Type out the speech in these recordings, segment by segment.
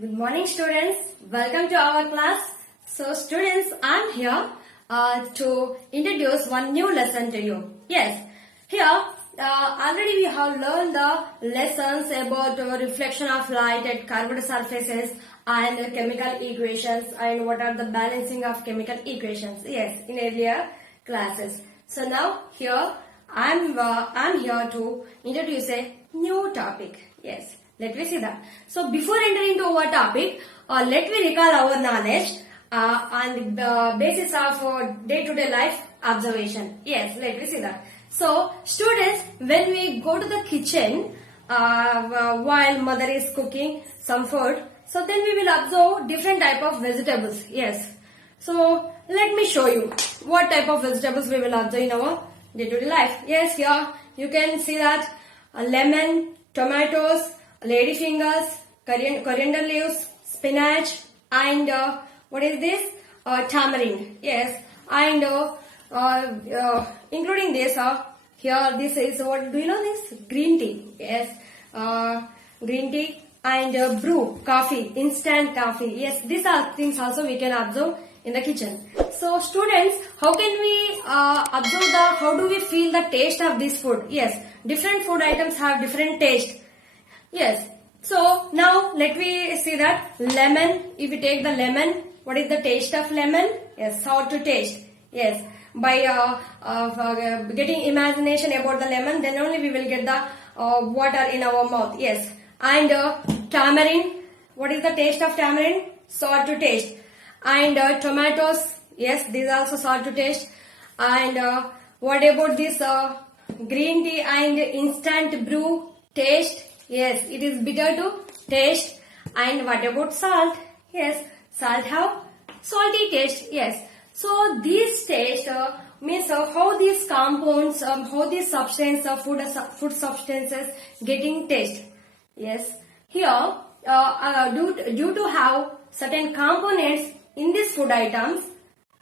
Good morning, students. Welcome to our class. So, students, I'm here to introduce one new lesson to you. Yes, here already we have learned the lessons about reflection of light at curved surfaces and chemical equations and what are the balancing of chemical equations. Yes, in earlier classes. So now here I'm here to introduce a new topic. Yes. Let me see that. So before entering into our topic, let me recall our knowledge on the basis of day-to-day life observation. Yes, let me see that. So students, when we go to the kitchen while mother is cooking some food, so then we will observe different type of vegetables. Yes. So let me show you what type of vegetables we will observe in our day-to-day life. Yes, here you can see that lemon, tomatoes, ladyfingers, coriander leaves, spinach, and what is this? Tamarind. Yes, and including this, here this is what do you know this? Green tea. Yes, green tea and brew, coffee, instant coffee. Yes, these are things also we can observe in the kitchen. So students, how can we observe how do we feel the taste of this food? Yes, different food items have different taste. Yes. So now let me see that lemon. If we take the lemon, what is the taste of lemon? Yes, sour to taste. Yes. By getting imagination about the lemon, then only we will get the water in our mouth. Yes. And tamarind. What is the taste of tamarind? Sour to taste. And tomatoes. Yes, these are also sour to taste. And what about this green tea and instant brew taste? Yes, it is bitter to taste. And what about salt? Yes, salt have salty taste. Yes. So these taste means how these compounds, how these substance, food substances getting taste. Yes. Here, due to have certain components in these food items,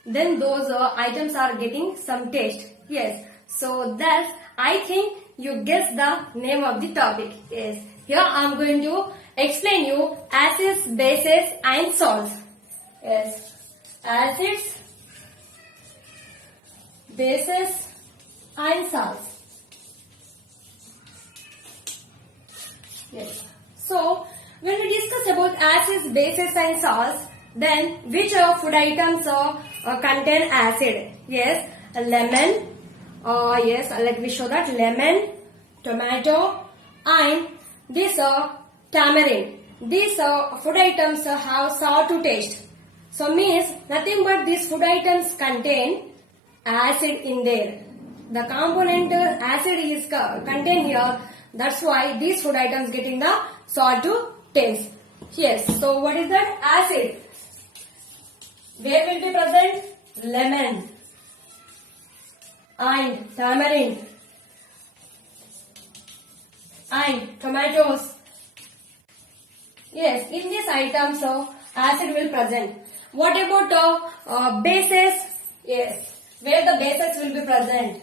then those items are getting some taste. Yes. So thus, I think you guess the name of the topic. Yes. Here I am going to explain you acids, bases and salts. Yes. Acids, bases and salts. Yes. So when we discuss about acids, bases and salts, then which food items contain acid? Yes. Lemon. Yes, let me show that lemon, tomato, and this tamarind. These food items have sour to taste. So means nothing but these food items contain acid in there. The component acid is contained here. That's why these food items getting the sour to taste. Yes. So what is that? Acid. Where will be present? Lemon and tamarind and tomatoes. Yes, in these items acid will present. What about bases? Yes, where the bases will be present.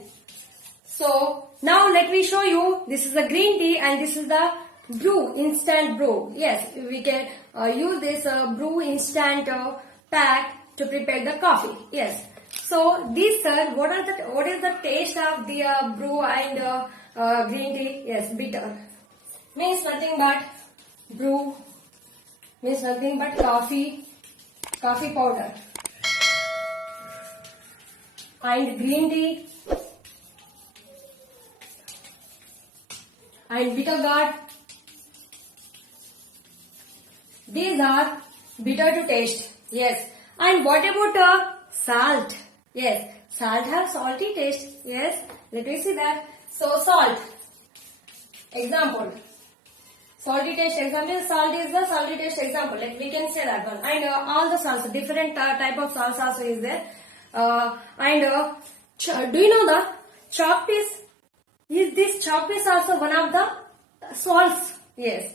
So now let me show you. This is the green tea and this is the brew, instant brew. Yes, we can use this brew instant pack to prepare the coffee. Yes. So these what is the taste of the brew and green tea? Yes, bitter. Means nothing but brew. Means nothing but coffee powder. And green tea and bitter gourd. These are bitter to taste. Yes. And what about salt? Yes, salt have salty taste. Yes, let me see that. So salt. Example. Salty taste example. Salt is the salty taste example. Like we can say that one. And all the salts, different type of salts also is there. Do you know the chalk piece? Is this chalk piece also one of the salts? Yes.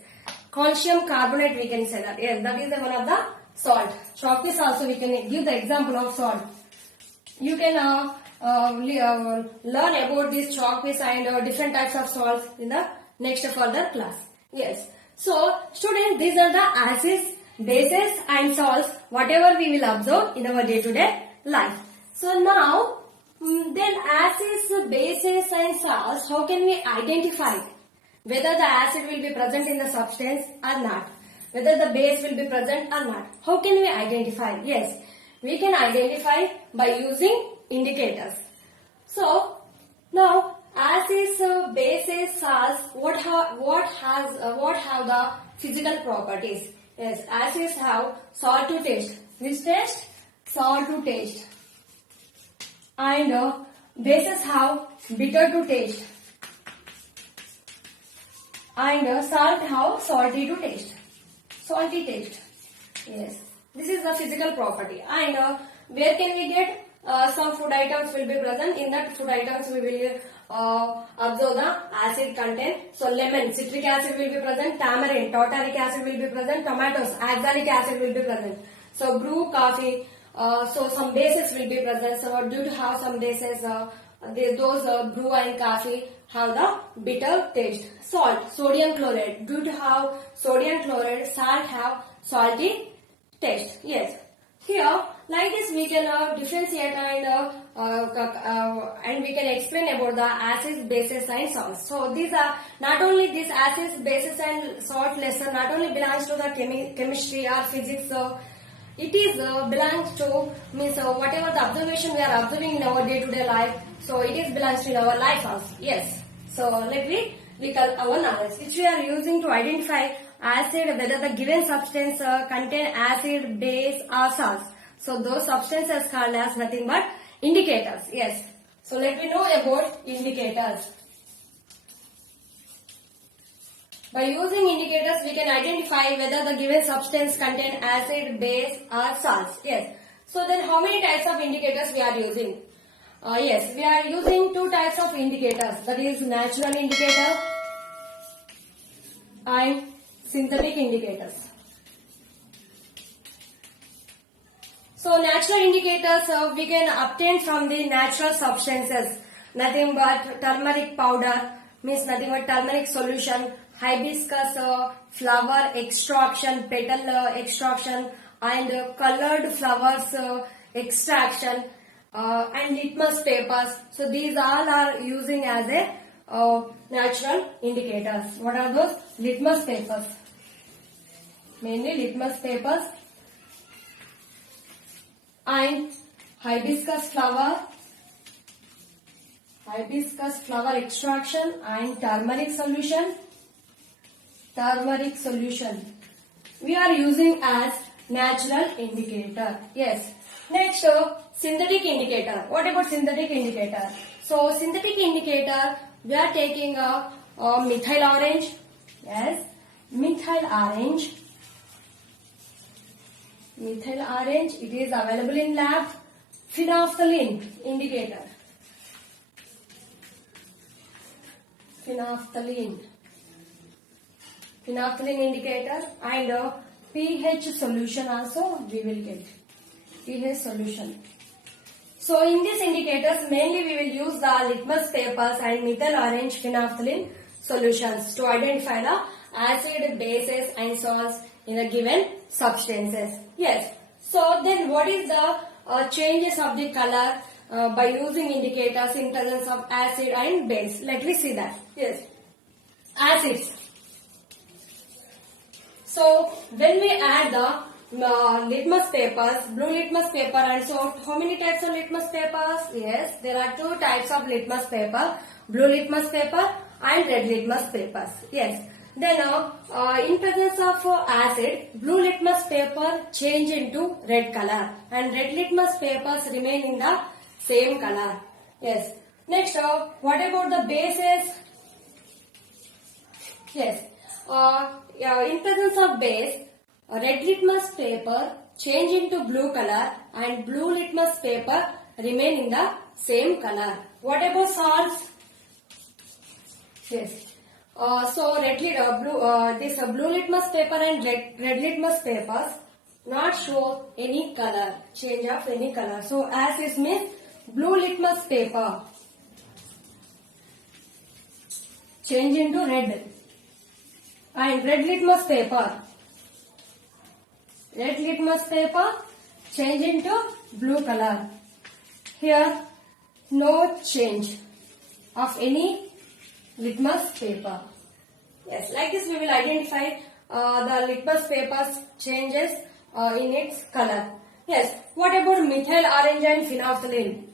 Calcium carbonate we can say that. Yes, that is the one of the salt. Chalk piece also we can give the example of salt. You can learn about this chalk piece and different types of salts in the next further class. Yes. So students, these are the acids bases and salts, whatever we will observe in our day-to-day life. So now, then acids, bases and salts, how can we identify whether the acid will be present in the substance or not? Whether the base will be present or not? How can we identify? Yes, we can identify by using indicators. So now acids, bases, salts, what have the physical properties? Yes, acids have salt to taste. Which taste? Salt to taste. And bases have bitter to taste. And salt have salty to taste. Salty taste. Yes, this is the physical property. And where can we get? Some food items will be present. In that food items we will observe the acid content. So lemon, citric acid will be present. Tamarind, tartaric acid will be present. Tomatoes, oxalic acid will be present. So brew, coffee, so some bases will be present. So due to have some bases, those brew and coffee have the bitter taste. Salt, sodium chloride, due to have sodium chloride, salt have salty taste. Yes. Here, like this, we can differentiate and we can explain about the acids, bases, and salts. So these are not only these acids, bases, and salt lesson not only belongs to the chemistry or physics. It is belongs to means whatever the observation we are observing in our day-to-day life. So it is belongs to our life also. Yes. So let me recall our knowledge which we are using to identify acid, whether the given substance contain acid, base or salts. So those substances called as nothing but indicators. Yes. So let me know about indicators. By using indicators we can identify whether the given substance contain acid, base or salts. Yes. So then how many types of indicators we are using? Yes, we are using two types of indicators, that is natural indicator and synthetic indicators. So natural indicators we can obtain from the natural substances, nothing but turmeric powder, means nothing but turmeric solution, hibiscus flower extraction, petal extraction, and colored flowers extraction, and litmus papers. So these all are using as a natural indicators. What are those? Litmus papers. Mainly litmus papers and hibiscus flower extraction and turmeric solution. We are using as natural indicator. Yes. Next, synthetic indicator. What about synthetic indicator? So synthetic indicator, we are taking a methyl orange. Yes, methyl orange. Methyl orange. It is available in lab. Phenolphthalein indicator. Phenolphthalein indicator, and pH solution also we will get. pH solution. So in these indicators mainly we will use the litmus papers and methyl orange phenolphthalein solutions to identify the acid, bases and salts in the given substances. Yes. So then what is the changes of the color by using indicators in presence of acid and base? Let me see that. Yes. Acids. So when we add the litmus papers, blue litmus paper, and so how many types of litmus papers? Yes, there are two types of litmus paper, blue litmus paper and red litmus papers. Yes. Then in presence of acid, blue litmus paper change into red color and red litmus papers remain in the same color. Yes. Next, what about the bases? Yes. In presence of base, red litmus paper change into blue color and blue litmus paper remain in the same color. What about salts? Yes. So blue litmus paper and red litmus papers not show any color, change of any color. So as is means blue litmus paper change into red and red litmus paper red litmus paper change into blue color. Here no change of any litmus paper. Yes, like this we will identify the litmus paper's changes in its color. Yes, what about methyl orange and phenolphthalein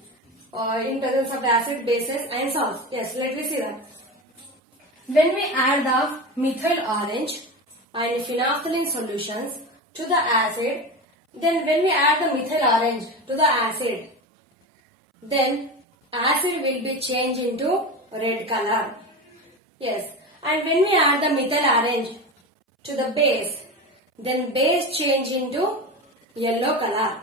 in presence of acid, bases and salts? Yes, let me see that. When we add the methyl orange and phenolphthalein solutions to the acid, then when we add the methyl orange to the acid, then acid will be changed into red color. Yes, and when we add the methyl orange to the base, then base change into yellow color.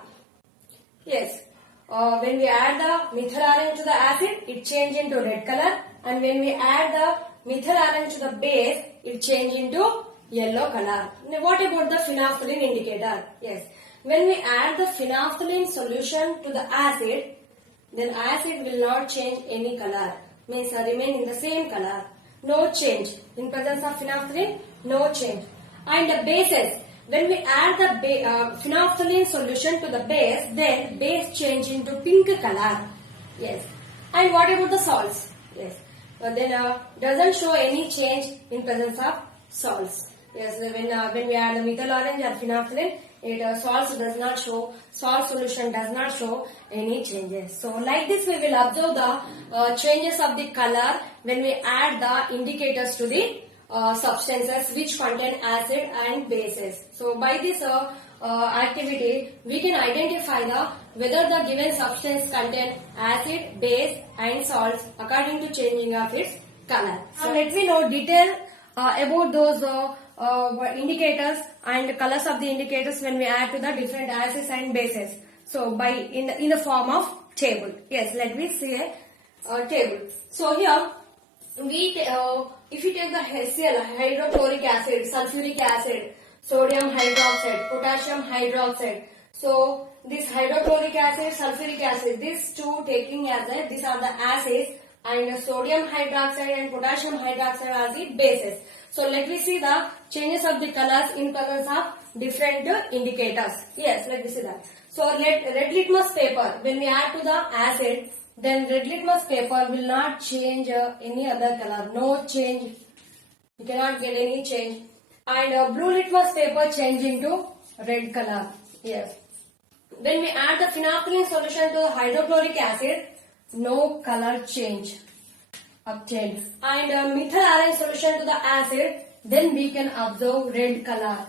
Yes, when we add the methyl orange to the acid, it change into red color, and when we add the methyl orange to the base, it change into yellow color. Now, what about the phenolphthalein indicator? Yes, when we add the phenolphthalein solution to the acid, then acid will not change any color, means remain in the same color. No change. In presence of phenolphthalein, no change. And the bases, when we add the phenolphthalein solution to the base, then base change into pink color. Yes. And what about the salts? Yes. Then doesn't show any change in presence of salts. Yes. When we add the methyl orange or phenolphthalein, salts does not show, salt solution does not show any changes. So like this we will observe the changes of the color when we add the indicators to the substances which contain acid and bases. So by this activity we can identify whether the given substance contain acid, base and salts according to changing of its color. So let me know detail about those indicators and colors of the indicators when we add to the different acids and bases. So by in the form of table. Yes, let me see a table. So here we if you take the HCl, hydrochloric acid, sulfuric acid, sodium hydroxide, potassium hydroxide. So this hydrochloric acid, sulfuric acid, these two taking as these are the acids, and sodium hydroxide and potassium hydroxide are the bases. So let me see the changes of the colors in presence of different indicators. Yes, let me see that. So red litmus paper, when we add to the acid, then red litmus paper will not change any other color. No change. You cannot get any change. And blue litmus paper change into red color. Yes. When we add the phenolphthalein solution to the hydrochloric acid, no color change obtained. And methyl orange solution to the acid, then we can observe red color.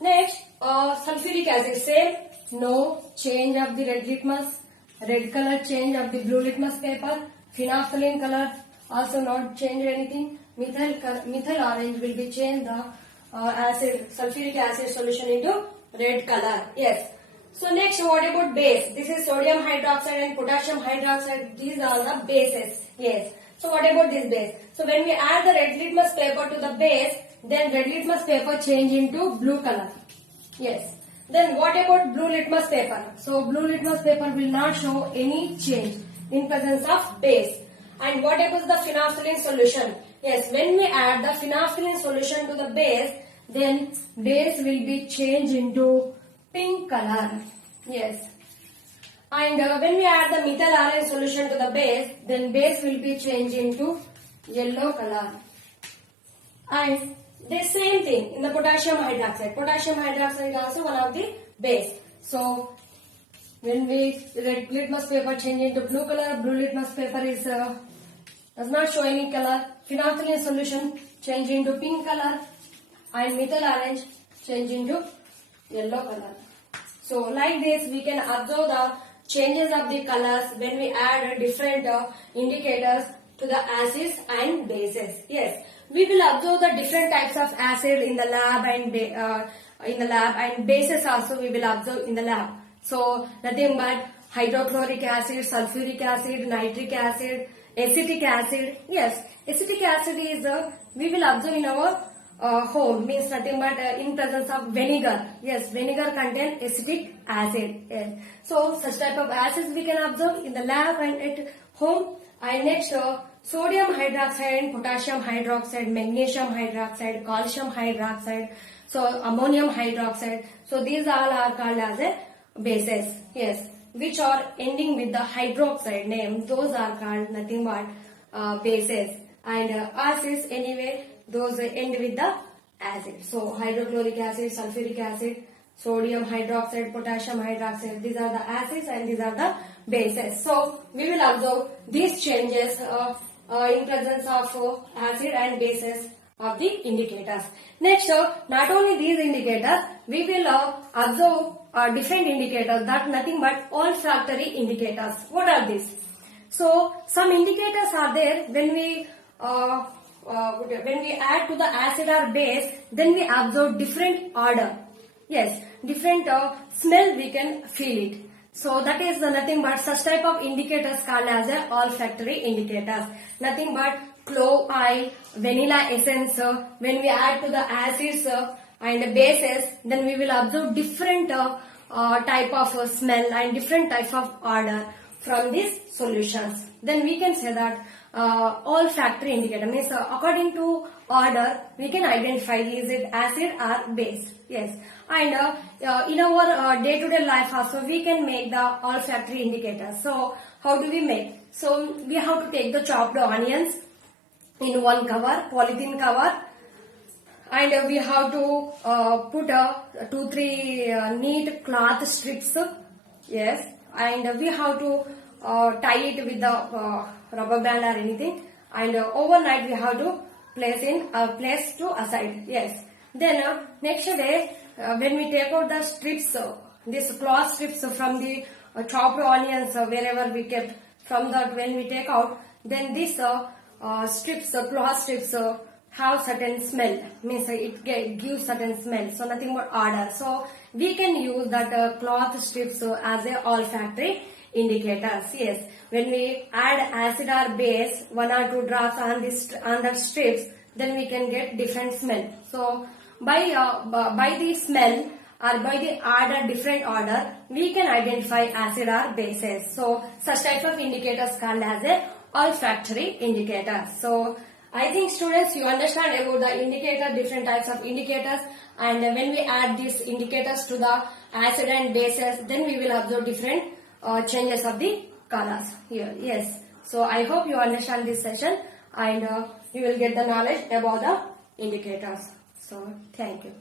Next, sulfuric acid, same, no change of the red litmus. Red color change of the blue litmus paper. Phenolphthalein color also not change anything. Methyl orange will be changed the sulfuric acid solution into red color. Yes. So next, what about base? This is sodium hydroxide and potassium hydroxide. These are the bases. Yes. So what about this base? So when we add the red litmus paper to the base, then red litmus paper change into blue color. Yes. Then what about blue litmus paper? So blue litmus paper will not show any change in presence of base. And what about the phenolphthalein solution? Yes, when we add the phenolphthalein solution to the base, then base will be changed into pink color. Yes. And when we add the methyl orange solution to the base, then base will be changed into yellow color. And the same thing in the potassium hydroxide. Potassium hydroxide is also one of the base. So when we red litmus paper change into blue color, blue litmus paper is does not show any color. Phenolphthalein solution change into pink color, and methyl orange change into yellow color. So like this we can observe the changes of the colors when we add different indicators to the acids and bases. Yes, we will observe the different types of acid in the lab and bases also we will observe in the lab. So nothing but hydrochloric acid, sulfuric acid, nitric acid, acetic acid. Yes, acetic acid is we will observe in our home, means nothing but in presence of vinegar. Yes, vinegar contains acetic acid. Yes. So such type of acids we can observe in the lab and at home. And next, sodium hydroxide and potassium hydroxide, magnesium hydroxide, calcium hydroxide, So ammonium hydroxide. So these all are called as a bases. Yes, which are ending with the hydroxide name. Those are called nothing but bases. And acids anyway, those end with the acid. So hydrochloric acid, sulfuric acid, sodium hydroxide, potassium hydroxide. These are the acids and these are the bases. So we will observe these changes in presence of acid and bases of the indicators. Next, not only these indicators, we will observe different indicators, that nothing but olfactory indicators. What are these? So some indicators are there when we add to the acid or base, then we observe different odor. Yes, different smell we can feel it. So that is nothing but such type of indicators called as a olfactory indicators. Nothing but clove oil, vanilla essence. When we add to the acids and bases, then we will observe different type of smell and different type of odor from these solutions. Then we can say that olfactory indicator means according to odor we can identify is it acid or base. Yes, and in our day-to-day life also we can make the olfactory indicator. So how do we make? So we have to take the chopped onions in one cover, polythene cover, and we have to put 2-3 neat cloth strips. Yes, and we have to tie it with the rubber band or anything, and overnight we have to place in a place to aside. Yes, then next day when we take out the strips, this cloth strips from the chopped onions wherever we kept, from that when we take out, then this strips, cloth strips have certain smell, means it gives certain smell, so nothing but odor. So we can use that cloth strips as a olfactory indicators. Yes, when we add acid or base, 1 or 2 drops on the strips, then we can get different smell. So by the smell or by the odor, different odor, we can identify acid or bases. So such type of indicators called as a olfactory indicators. So I think students, you understand about the indicator, different types of indicators, and when we add these indicators to the acid and bases, then we will observe different changes of the colors here. Yes, so I hope you understand this session, and you will get the knowledge about the indicators. So thank you.